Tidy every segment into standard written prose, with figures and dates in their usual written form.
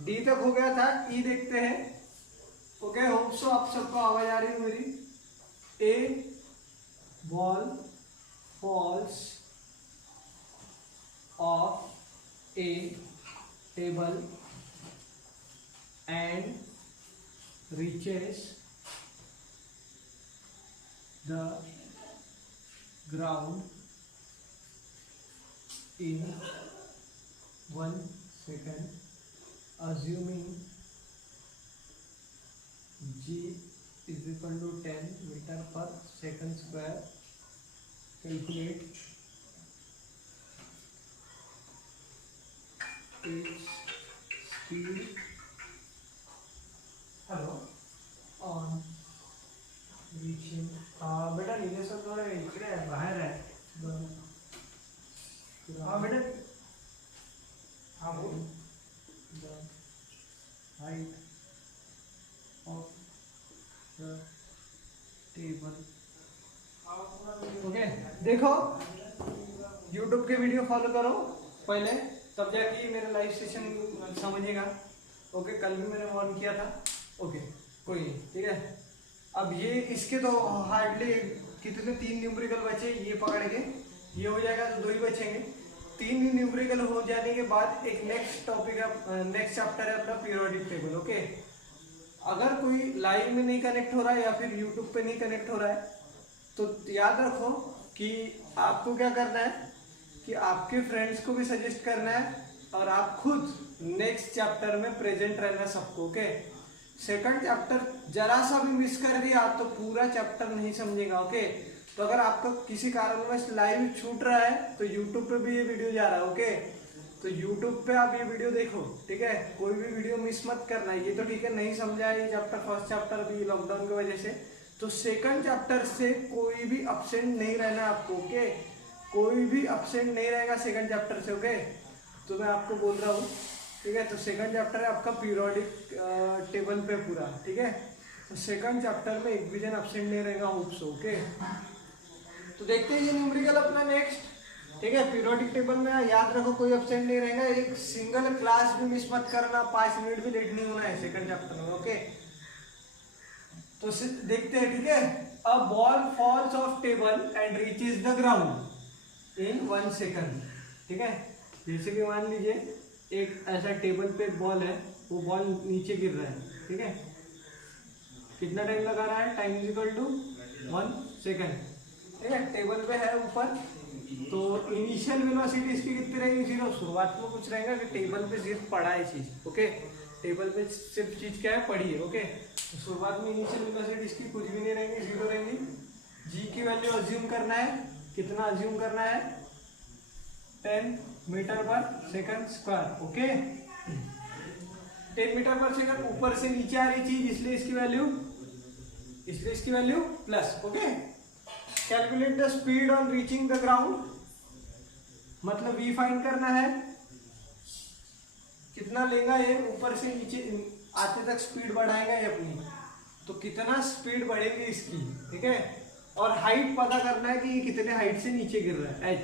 D तक हो गया था, ई देखते हैं। ओके, होप सो आप सबको आवाज आ रही है मेरी। A ball falls off a table and reaches the ground in 1 second, assuming g is equal to 10 meter per second square. Calculate its speed on reaching. बेटा नीले सब थोड़े इकडे आहे, बाहेर आहे. हाँ बेटा, हाँ बोल. The height of the table. Okay, देखो YouTube के वीडियो फॉलो करो पहले, तब जाके मेरा लाइव सेशन समझेगा. ओके, कल भी मैंने ऑन किया था. ओके, कोई नहीं, ठीक है. अब ये इसके तो हार्डली कितने 3 न्यूमेरिकल बचे, ये पकड़ के ये हो जाएगा तो 2 ही बचेंगे. 3 न्यूमेरिकल हो जाने के बाद एक नेक्स्ट टॉपिक है, नेक्स्ट चैप्टर है अपना पीरियोडिक टेबल. ओके, अगर कोई लाइव में नहीं कनेक्ट हो रहा है या फिर यूट्यूब पे नहीं कनेक्ट हो रहा है तो याद रखो कि आपको क्या करना है कि आपके फ्रेंड्स को भी सजेस्ट करना है और आप खुद नेक्स्ट चैप्टर में प्रेजेंट रहना सबको. ओके, सेकंड चैप्टर जरा सा भी मिस कर दिया तो पूरा चैप्टर नहीं समझेगा. ओके, तो अगर आपका किसी कारणवश लाइव छूट रहा है तो यूट्यूब पे भी ये वीडियो जा रहा है. ओके, तो यूट्यूब पे आप ये वीडियो देखो, ठीक है. कोई भी वीडियो मिस मत करना. ये तो ठीक है नहीं समझा ये चैप्टर, फर्स्ट चैप्टर भी लॉकडाउन की वजह से, तो सेकंड चैप्टर से कोई भी अपसेंट नहीं रहना आपको. ओके, कोई भी अपसेंट नहीं रहेगा सेकंड चैप्टर से. ओके, तो मैं आपको बोल रहा हूँ, ठीक है. तो सेकंड चैप्टर है आपका पीरियोडिक टेबल पे पूरा, ठीक है. तो सेकंड चैप्टर में एक भी जन अपसेंट नहीं रहेगा, होप सो. ओके, तो देखते हैं ये न्यूमेरिकल अपना नेक्स्ट, ठीक है. पीरियोडिक टेबल में याद रखो कोई अपसेंट नहीं रहेगा. एक सिंगल क्लास भी मिस मत करना, 5 मिनट भी लेट नहीं होना है सेकंड चैप्टर में. ओके, तो देखते हैं, ठीक है. A ball falls off table and reaches the ground in 1 second, ठीक है. जैसे कि मान लीजिए एक ऐसा टेबल पे बॉल है, वो बॉल नीचे गिर रहा है, ठीक है. कितना टाइम लगा रहा है, time is equal to 1 second, ठीक है. टेबल पे है ऊपर, तो इनिशियल वेलोसिटी इसकी कितनी रहेगी, 0. शुरुआत में कुछ रहेगा कि टेबल पे सिर्फ पड़ा है चीज. ओके, टेबल पे सिर्फ चीज क्या है, पड़ी है. ओके, तो शुरुआत में इनिशियल वेलोसिटी इसकी कुछ भी नहीं रहेंगी, 0 रहेंगी. जी की वैल्यू अज्यूम करना है, कितना अज्यूम करना है, 10 मीटर पर सेकंड स्क्वायर. ओके, 10 मीटर पर सेकंड, ऊपर से नीचे आ रही चीज इसलिए इसकी value plus. Okay, calculate the speed on reaching the ground, मतलब वी फाइंड करना है कितना लेगा ये, ऊपर से नीचे आते तक स्पीड बढ़ाएगा ये अपनी, तो कितना स्पीड बढ़ेगी इसकी, ठीक है. और हाइट पता करना है कि ये कितने हाइट से नीचे गिर रहा है, h.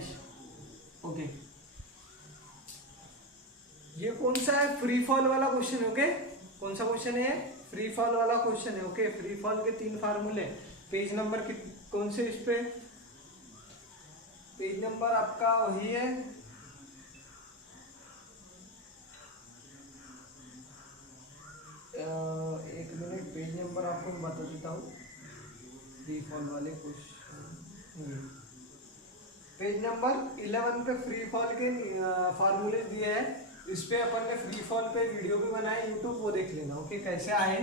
ओके, ये कौन सा है, फ्री फॉल वाला क्वेश्चन है. ओके, कौन सा क्वेश्चन है, फ्री फॉल वाला क्वेश्चन है. ओके, फ्री फॉल के 3 फार्मूले. पेज नंबर कौन से, इस पे पेज नंबर आपका वही है, एक मिनट, पेज नंबर आपको बता देता हूँ. फ्री फॉल वाले क्वेश्चन पेज नंबर 11 पे फ्री फॉल के फार्मूले दिए हैं. इस पे अपन ने फ्री फॉल पे वीडियो भी बनाया यूट्यूब, वो देख लेना. ओके, कैसे आए.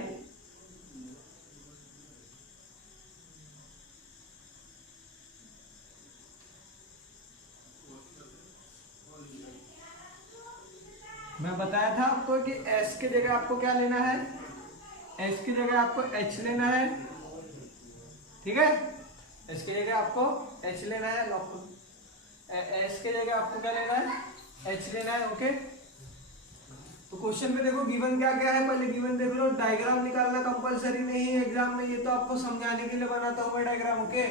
मैं बताया था आपको कि s की जगह आपको क्या लेना है, s की जगह आपको h लेना है, ठीक है. s की जगह आपको h लेना है, s की जगह आपको क्या लेना है, h लेना है. ओके, तो क्वेश्चन में देखो गिवन क्या क्या है, पहले गिवन देख लो. डायग्राम निकालना कंपलसरी नहीं है एग्जाम में, ये तो आपको समझाने के लिए बनाता हूँ मैं डायग्राम. ओके,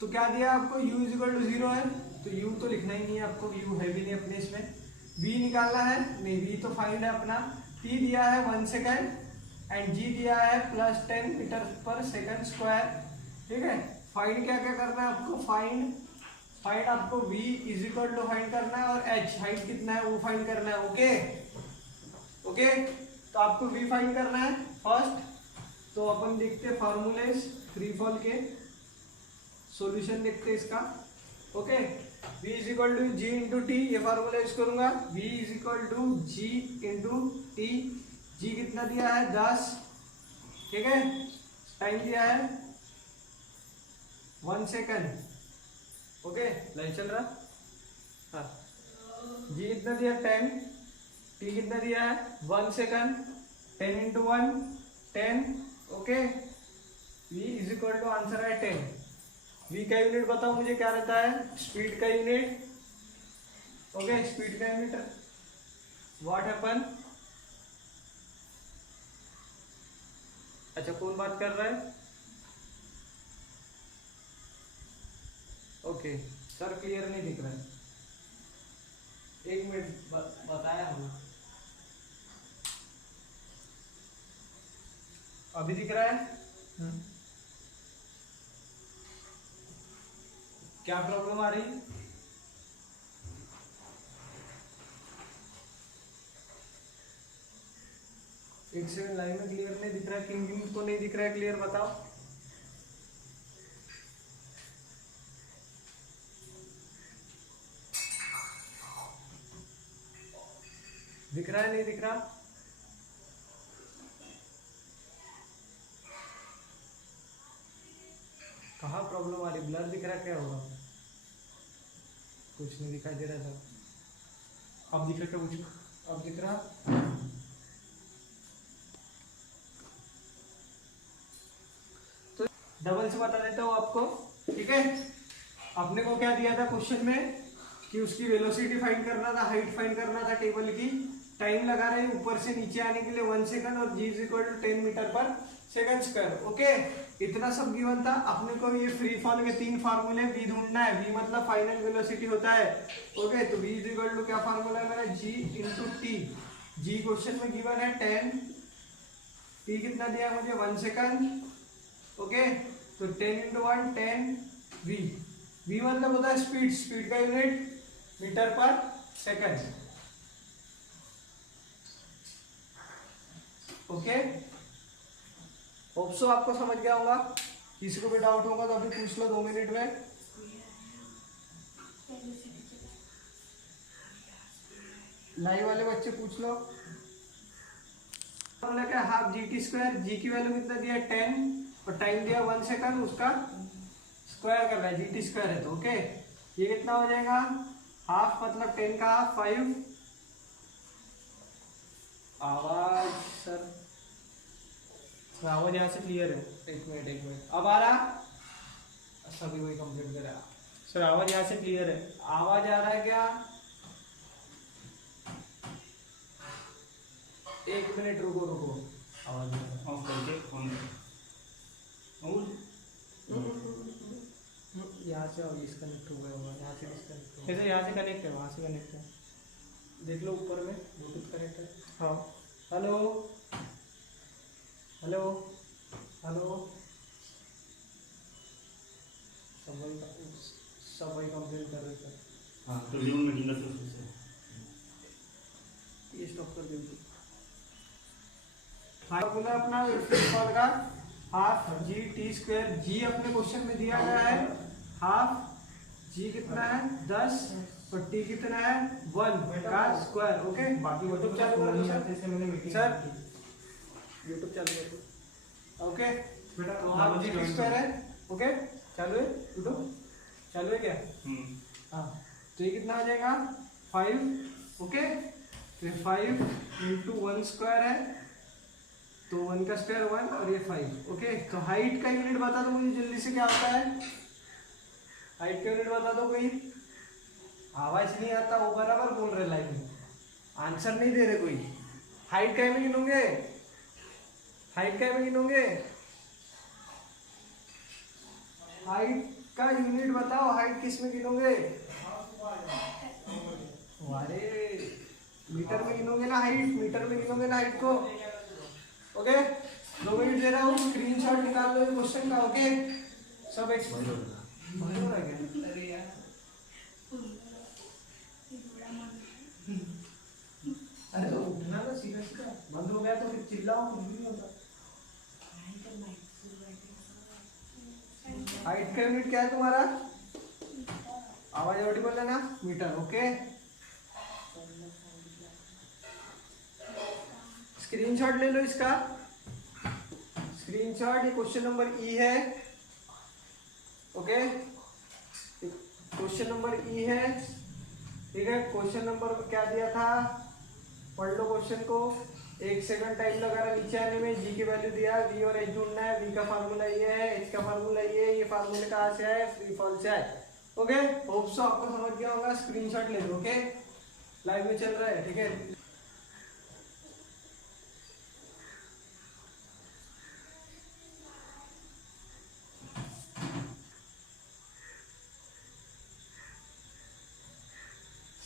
तो क्या दिया आपको, u इज इक्वल टू 0 है, तो u तो लिखना ही नहीं है आपको, u है भी नहीं अपने इसमें. v निकालना है, नहीं v तो फाइंड है अपना, t दिया है 1 सेकंड एंड g दिया है +10 मीटर पर सेकंड स्क्वायर। ठीक है, फाइंड क्या क्या करना है आपको, फाइंड आपको v is equal to find करना है और h हाइट कितना है वो फाइंड करना है। ओके ओके, तो आपको v फाइंड करना है फर्स्ट। तो अपन देखते हैं फॉर्मूलेज फ्री फॉल के, सॉल्यूशन देखते हैं इसका। Okay, v is equal to g into t, ये फार्मूला यूज करूंगा, v is equal to g into t. G कितना दिया है 10, ठीक है, टाइम दिया है 1 सेकंड। ओके, लाइन चल रहा, हाँ, जी कितना दिया 10, टी कितना दिया है 1 second, 10 into 1 10। Okay, v is equal to answer है 10। v का यूनिट बताओ मुझे क्या रहता है, स्पीड का यूनिट। ओके, स्पीड का यूनिट व्हाट हैपन। अच्छा, कौन बात कर रहा है? ओके सर, क्लियर नहीं दिख रहा है, 1 मिनट बताया हम। अभी दिख रहा है? क्या प्रॉब्लम आ रही? एक सेकंड, लाइन में क्लियर नहीं दिख रहा है, किंग तो नहीं दिख रहा है क्लियर, बताओ। दिख रहा है नहीं दिख रहा? कहाँ प्रॉब्लम आ रही, ब्लर दिख रहा है, क्या होगा? कुछ नहीं दिखाई दे रहा था। अब दिख रहा क्या मुझे? अब दिख रहा? तो डबल से बता देता हूँ आपको, ठीक है। आपने को क्या दिया था क्वेश्चन में कि उसकी वेलोसिटी फाइंड करना था, हाइट फाइंड करना था टेबल की, टाइम लगा रहे ऊपर से नीचे आने के लिए 1 सेकंड और g is equal to 10 metre पर सेकंड स्क्वायर। ओके, इतना सब गिवन था। अपने को ये फ्री फॉल के 3 फार्मूले v ढूंढना है, v मतलब फाइनल वेलोसिटी होता है। ओके, तो v इज इक्वल टू क्या फार्मूला है मेरा, g into T. g question में गिवन है 10, t कितना दिया मुझे 1 सेकंड। ओके, तो 10 इंटू 1 10 v। v मतलब होता है स्पीड, स्पीड का यूनिट मीटर पर सेकंड। ओके, होप सो आपको समझ गया होगा। किसी को भी डाउट होगा तो अभी पूछ लो 2 मिनट में। लाइव वाले बच्चे पूछ लो। क्या, हाफ जी टी स्क्वायर, जी की वैल्यू कितना दिया 10 और टाइम दिया 1 सेकंड, उसका स्क्वायर करना है, जी टी स्क्वायर है तो। ओके, ये कितना हो जाएगा, हाफ मतलब 10 का हाफ 5। आवाज सर, आवाज यहाँ से क्लियर है? एक मिनट, अब आ रहा? सभी वही कंप्लीट करा सर, आवाज यहाँ से क्लियर है? आवाज आ रहा है क्या? 1 मिनट रुको, आवाज ऑफ करके फोन यहाँ से डिस्कनेक्ट हो गया होगा, यहाँ से डिस्कनेक्ट हो गया। यहाँ से कनेक्ट है, वहाँ से कनेक्ट है, देख लो ऊपर में ब्लूटूथ कनेक्ट है। हाँ, हेलो हेलो हेलो, सब वही कंप्लेन कर रहे थे। हाँ, तो जीवन में कितना से ये स्टॉप कर दो। फार्मूला अपना फॉल का हाफ जी टी स्क्वायर, जी अपने क्वेश्चन में दिया गया है हाफ, जी कितना है 10 और टी कितना है 1 का स्क्वायर। ओके, बाकी यूट्यूब चालू कर दो सर, यूट्यूब चालू कर दो। ओके बेटा, तो हाफ जी टी स्क्वायर है। ओके, चालू है यूट्यूब, चालू है क्या? हाँ, तो ये कितना आ जाएगा 5। ओके, तो 5 इंटू 1 स्क्वायर है, तो 1 का स्क्वायर 1 और ये 5। ओके, तो हाइट का यूनिट बता दो मुझे जल्दी से, क्या होता है हाइट का यूनिट बता दो कोई। आवाज नहीं आता, वो बराबर बोल रहे लाइन में, आंसर नहीं दे रहे कोई। हाइट क्या में गिनोगे, हाइट क्या में गिनोगे, हाइट का यूनिट बताओ, हाइट किस में गिनोगे? अरे मीटर में गिनोगे ना हाइट, मीटर में गिनोगे ना हाइट को। ओके 2 मिनट दे रहा हूँ, स्क्रीनशॉट निकाल लो क्वेश्चन का। ओके सब बंद हो रहा है अरे यार अरे तो उठना ना सीधा सीधा, बंद हो गया तो फिर चिल्लाओ, कुछ भी नहीं होता। हाइट का यूनिट क्या है तुम्हारा, आवाज ऑडिबल है ना, मीटर। ओके स्क्रीनशॉट ले लो इसका, स्क्रीनशॉट। ये क्वेश्चन नंबर ई है। ओके क्वेश्चन नंबर ई है, ठीक है। क्वेश्चन नंबर में क्या दिया था, पढ़ लो क्वेश्चन को। 1 सेकंड टाइम लगा रहा नीचे आने में। जी की वैल्यू दिया, वी और एच ढूंढना है। वी का फार्मूला ये है, एच का फार्मूला ये फार्मूला कहाँ से है, फ्री फॉल से है। ओके होप सो आपको समझ गया होगा। स्क्रीनशॉट ले लो। ओके लाइव में चल रहा है, ठीक है।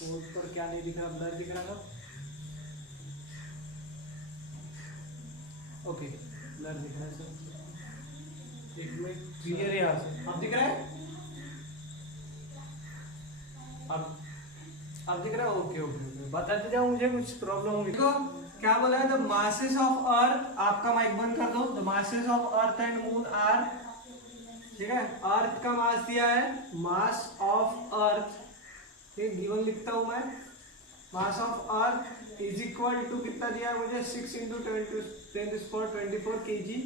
पोर्ट पर क्या नहीं दिख रहा, ब्लर दिख रहा था। ओके ब्लर दिख रहा है सर, एक मिनट क्लियर है यहाँ से। अब दिख रहा है, अब दिख रहा है। ओके ओके ओके बताते जाओ, मुझे कुछ प्रॉब्लम होगी। देखो क्या बोला है, द मासेस ऑफ अर्थ, आपका माइक बंद कर दो। The masses of earth and moon are, ठीक है। अर्थ का मास दिया है, मास ऑफ अर्थ, ठीक गिवन लिखता हूं मैं। Mass of earth is equal to कितना दिया है मुझे, 6 × 10⁻24 kg।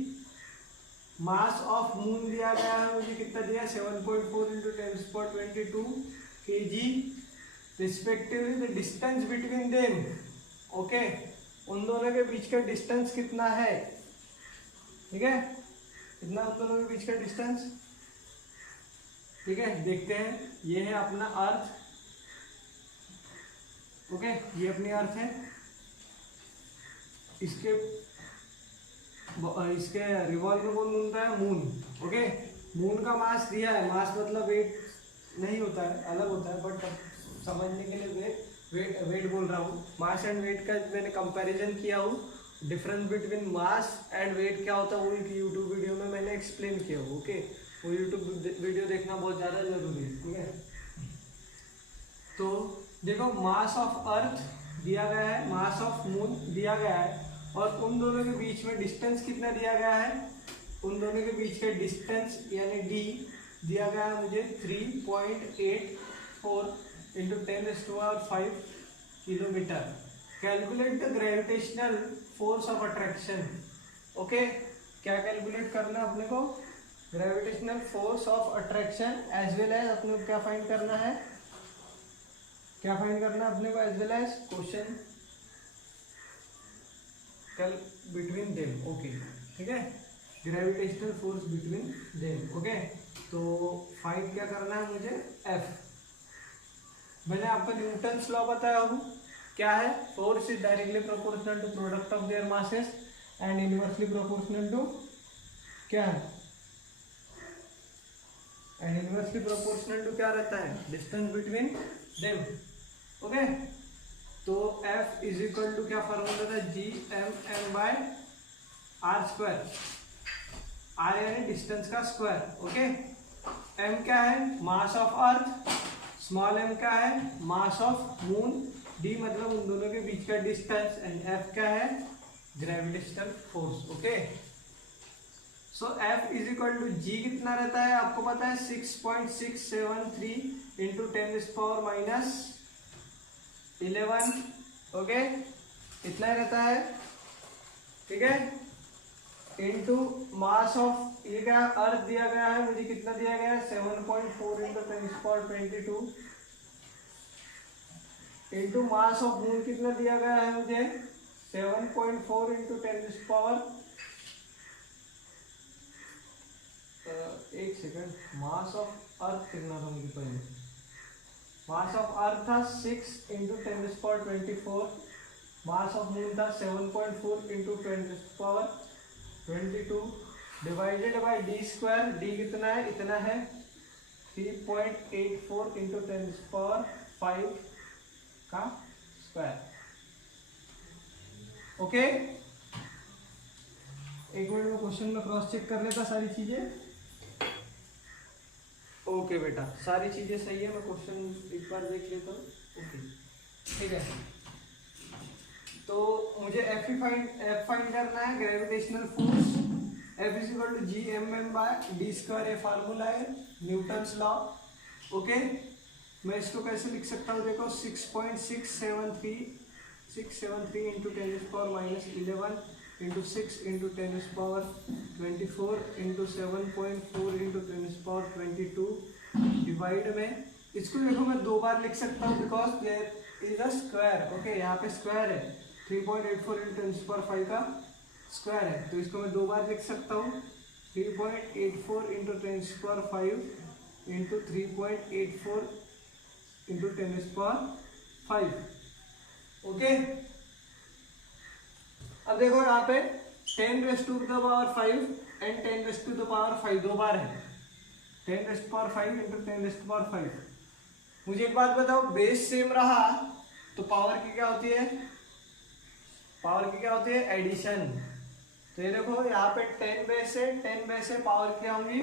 मास ऑफ मून दिया गया है मुझे, कितना दिया है, 7.4 × 10⁻22 kg respectively. The distance between them, okay उन दोनों के बीच का डिस्टेंस कितना है, ठीक है। कितना उन दोनों के बीच का डिस्टेंस, ठीक है। देखते हैं, ये है अपना अर्थ, ओके ये अपनी अर्थ है। इसके रिवॉल्वर कौन घूमता है, मून। ओके मून का मास दिया है, मास मतलब वेट नहीं होता है, अलग होता है, बट समझने के लिए वेट बोल रहा हूँ। मास एंड वेट का मैंने कंपैरिजन किया हूँ। Difference between mass and weight क्या होता है वो एक यूट्यूब वीडियो में मैंने एक्सप्लेन किया हूँ। ओके वो यूट्यूब वीडियो देखना बहुत ज़्यादा जरूरी है, ठीक है। तो देखो मास ऑफ अर्थ दिया गया है, मास ऑफ मून दिया गया है, और उन दोनों के बीच में डिस्टेंस कितना दिया गया है, उन दोनों के बीच का डिस्टेंस यानी डी दिया गया है मुझे 3.84 × 10⁻5 kilometre. Calculate the gravitational force of attraction. Okay क्या कैलकुलेट करना है अपने को, gravitational force of attraction, as well as अपने को क्या फाइंड करना है, क्या फाइंड करना है अपने को, एज वेल एज क्वेश्चन कल बिटवीन देम। ओके ठीक है, gravitational force between them. Okay तो फाइंड क्या करना है मुझे, एफ। मैंने आपको न्यूटन्स लॉ बताया हूँ, क्या है, force is directly proportional to product of their masses and inversely proportional to, क्या है, एंड इनवर्सली प्रोपोर्शनल टू क्या रहता है, डिस्टेंस बिटवीन देम। ओके तो F इज इक्वल टू क्या फॉर्मूला था, G/m/r², r यानी डिस्टेंस का स्क्वायर। ओके m क्या है, मास ऑफ अर्थ, स्मॉल m क्या है, मास ऑफ मून, d मतलब उन दोनों के बीच का डिस्टेंस, एंड f क्या है, gravitational force. Okay so F is equal to G कितना रहता है आपको पता है, 6.673 × 10⁻11। ओके इतना ही रहता है, ठीक है, इनटू मास ऑफ, ये क्या अर्थ दिया गया है मुझे, कितना दिया गया है, 7.4 × 10⁻22 इनटू मास ऑफ मून कितना दिया गया है मुझे, 7.4 × 10⁻, एक सेकंड, मास ऑफ अर्थ कितना था मुझे पहले, मास ऑफ अर्थ था 6 × 10⁻24, मास ऑफ मून था 7.4 × 10⁻22 डिवाइडेड बाय d², d कितना है, इतना है 3.84 × 10⁻5 का स्क्वायर। ओके, एक मिनट में क्वेश्चन में क्रॉस चेक कर लेता सारी चीजें। ओके बेटा, सारी चीजें सही है, मैं क्वेश्चन एक बार देख लेता हूँ। ओके ठीक है, तो मुझे एफ फाइंड करना है, gravitational force F is equal to G M M by D square, ये फार्मूला है न्यूटन्स लॉ। ओके, मैं इसको कैसे लिख सकता हूँ, देखो 6.673 into 10⁻11 into 6 into 10⁻24 into 7.4 into 10⁻22 divide में, इसको देखो मैं दो बार लिख सकता हूँ because there is a square. Okay, यहाँ पे स्क्वायर है, 3.84 इंटू 10⁵ का स्क्वायर है, तो इसको मैं दो बार लिख सकता हूँ, 3.84 इंटू 10⁵ इंटू 3.84 इंटू 10⁵। ओके, अब देखो यहाँ पे 10⁵ एंड 10⁵ दो बार है, 10⁵ इंटू 10⁵। मुझे एक बात बताओ, बेस सेम रहा तो पावर की क्या होती है, पावर की क्या होती है, एडिशन। तो ये देखो यहाँ पे 10 बेस है, पावर क्या होंगी,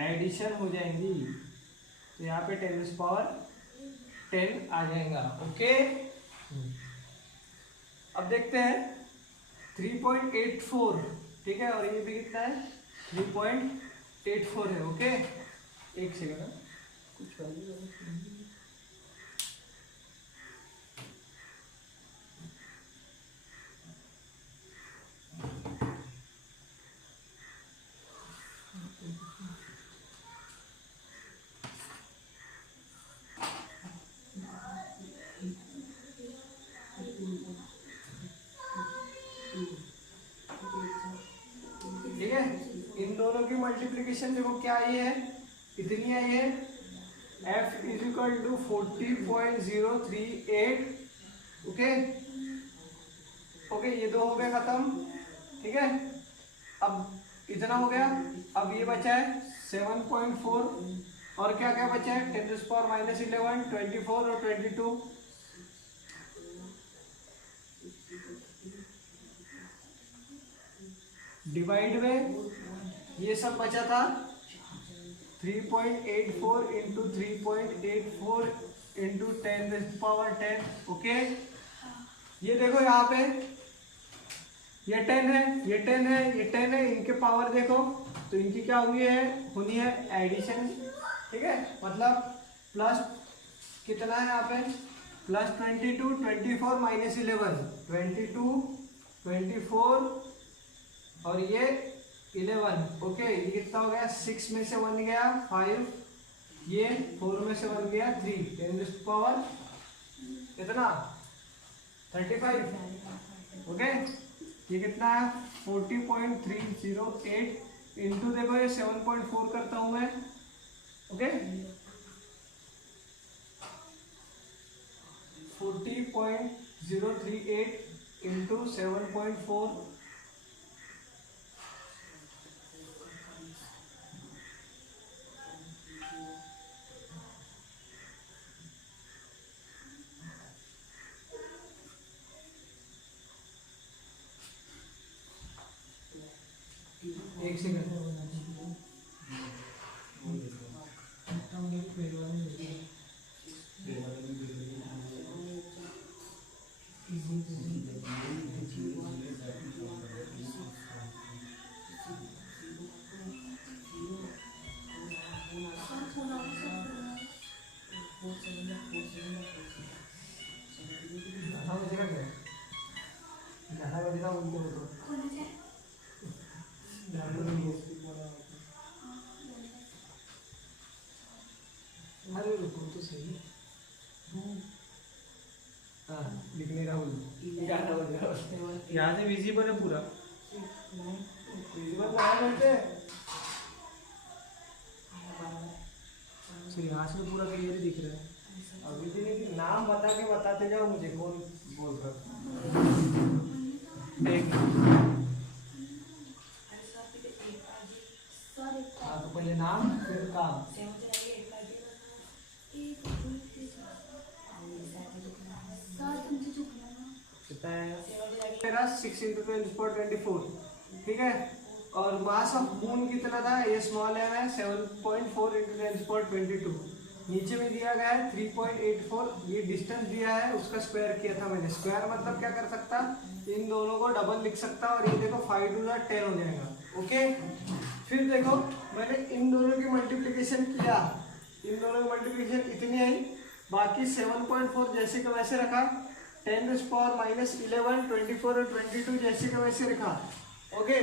एडिशन हो जाएंगी, तो यहाँ पे 10⁻10 आ जाएगा। ओके, अब देखते हैं 3.84, ठीक है, और ये भी कितना है, 3.84 है। ओके, एक सेकंड, कुछ ठीक है, इन दोनों की मल्टीप्लीकेशन देखो क्या आई है, इतनी आई है, F is equal to 40.038। Okay okay, ये दो हो गए खत्म, ठीक है, अब इतना हो गया, अब ये बचा है 7.4, और क्या क्या बचा है, 10⁻11, 24 और 22, डिवाइड में ये सब बचा था 3.84 इंटू 3.84 इंटू 10⁻10। ओके, ये देखो यहाँ पे ये 10 है, ये 10 है, ये 10 है, इनके पावर देखो तो इनकी क्या होनी है एडिशन, ठीक है, मतलब प्लस कितना है यहाँ पे, प्लस 22, 24 माइनस 11, 22, 24 और ये 11। ओके, ये कितना हो गया, 6 में से 1 गया 5, ये 4 में से 1 गया 3, 10⁻ कितना 35। ओके, ये कितना है 40.308 इंटू देखो ये 7.4 करता हूं मैं। ओके, 40.038 इंटू 7.4, एक सेकंड, अरे रुको तो सही, हाँ लिखने का बोल, यहाँ से विजिबल है पूरा, विजिबल तो है बोलते, यहाँ से पूरा क्लियर दिख रहा है। अभी भी नहीं, नाम बता के बताते जाओ मुझे कौन बोल रहा है। हाँ तो पहले नाम फिर काम। मेरा 6 × 10⁻24, ठीक है। और मास ऑफ मून कितना था, ये स्मॉल m है 7.4 × 10⁻22। नीचे में दिया गया है 3.84, ये डिस्टेंस दिया है, उसका स्क्वायर किया था मैंने। स्क्वायर मतलब क्या कर सकता, इन दोनों को डबल लिख सकता, और ये देखो 5 × 2 = 10 हो जाएगा, ओके। फिर देखो मैंने इन दोनों की मल्टीप्लिकेशन किया, इन दोनों की मल्टीप्लिकेशन इतनी आई, बाकी 7.4 जैसे का वैसे रखा, 10⁻−11, 24 और 22 जैसे का वैसे रखा, ओके।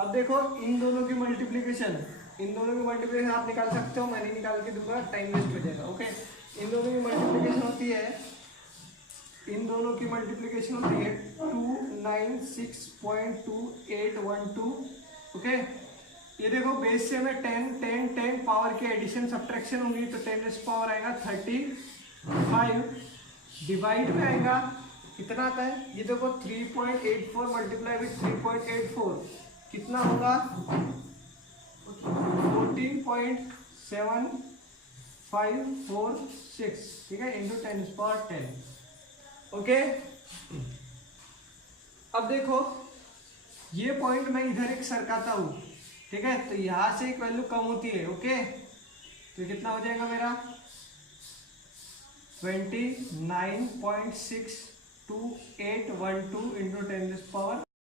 अब देखो इन दोनों की मल्टीप्लिकेशन, इन दोनों की मल्टीप्लिकेशन आप निकाल सकते हो, मैं नहीं निकाल के दूंगा, टाइम वेस्ट हो जाएगा, ओके। इन दोनों की मल्टीप्लिकेशन होती है, इन दोनों की मल्टीप्लिकेशन होती है 296.2812, ओके। ये देखो बेस से में 10 10 10 पावर के एडिशन सब्ट्रैक्शन होंगी, तो 10 पावर आएगा 35, डिवाइड में आएगा कितना आता है, ये देखो 3.84 मल्टीप्लाई विथ 3.84 कितना होगा 14.7546, ठीक है, इंटू 10⁻10, ओके। अब देखो ये पॉइंट मैं इधर एक सरकाता हूं, ठीक है, तो यहां से एक वैल्यू कम होती है, ओके। तो कितना हो जाएगा मेरा 29.62812 इंटू 10⁻